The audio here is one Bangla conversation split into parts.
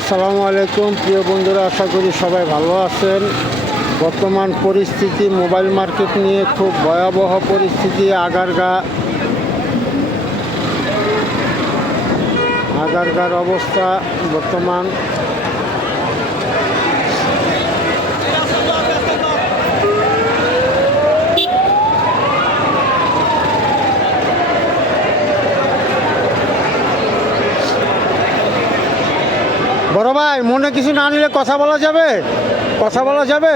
আসসালামু আলাইকুম। প্রিয় বন্ধুরা, আশা করি সবাই ভালো আছেন। বর্তমান পরিস্থিতি, মোবাইল মার্কেট নিয়ে খুব ভয়াবহ পরিস্থিতি, আগারগা আগারগার অবস্থা বর্তমান। বড় ভাই মনে কিছু না নিলে কথা বলা যাবে? কথা বলা যাবে?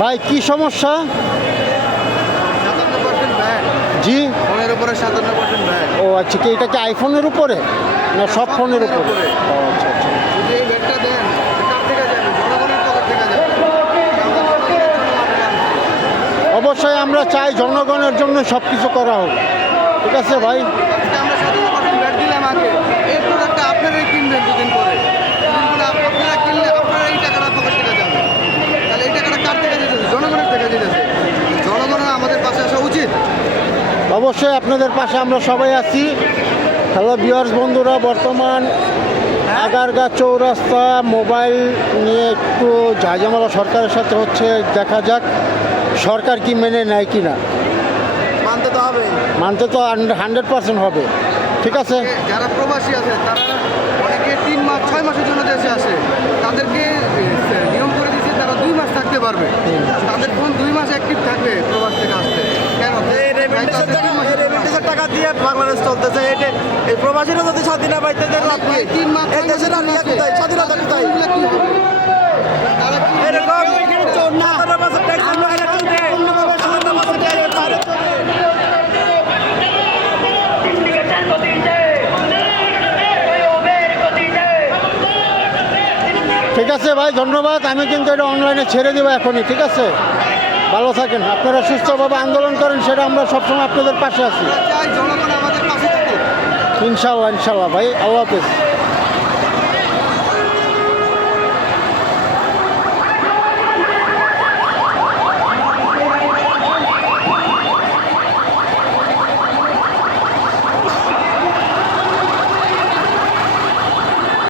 ভাই কি সমস্যা? জি? ফোনের উপরে সাতান্ন পার্সেন্ট ভ্যাট ও আচ্ছা কি এটা কি আইফোনের উপরে? না সব ফোনের উপরে। আচ্ছা আচ্ছা। যদি এই দেন। অবশ্যই আমরা চাই জনগণের জন্য সব কিছু করা হোক। ঠিক আছে ভাই। আমরা সাতান্ন পার্সেন্ট ভ্যাট দিলাম আগে। এই প্রোডাক্টটা আপনারাই কিনবেন দুদিন পরে। দুদিন পরে আপ- আপনারা কিনলে আপনারা এই টাকাটা পকেট থেকে যাবে। তাহলে এই টাকাটা কার থেকে যেতেছে জনগণের থেকে যেতেছে জনগণের আমাদের পাশে আসা উচিত। অবশ্যই আপনাদের পাশে আমরা সবাই আছি। হ্যালো বিয়ার্স বন্ধুরা বর্তমান আগারগা চৌরাস্তা মোবাইল নিয়ে একটু ঝাঁঝামেলা সরকারের সাথে হচ্ছে দেখা যাক সরকার কি মেনে নেয় কি না মানতে তো হবে। মানতে তো হান্ড্রেড পার্সেন্ট হবে। ঠিক আছে? যারা প্রবাসী আছে তারা অনেকে তিন মাস ছয় মাসের জন্য দেশে আসে। তাদেরকে নিয়ম করে দিচ্ছে তারা দুই মাস থাকতে পারবে। তাদের ফোন দুই মাস অ্যাক্টিভ থাকবে প্রবাস থেকে আসতে। কেন? টাকা এই রেমিটেন্সের টাকা দিয়ে বাংলাদেশ চলতেছে। এটা এই প্রবাসীরা যদি স্বাধীনতা পাইতে দেন আপনি এই তিন মাস এই দেশের স্বাধীনতা কোথায়? ঠিক আছে ভাই ধন্যবাদ। আমি কিন্তু এটা অনলাইনে ছেড়ে দেবো এখনই ঠিক আছে? ভালো থাকেন। আপনারা সুস্থভাবে আন্দোলন করেন সেটা আমরা সবসময় আপনাদের পাশে আছি। ইনশাল্লাহ ইনশাল্লাহ ভাই আল্লাহ হাফেজ।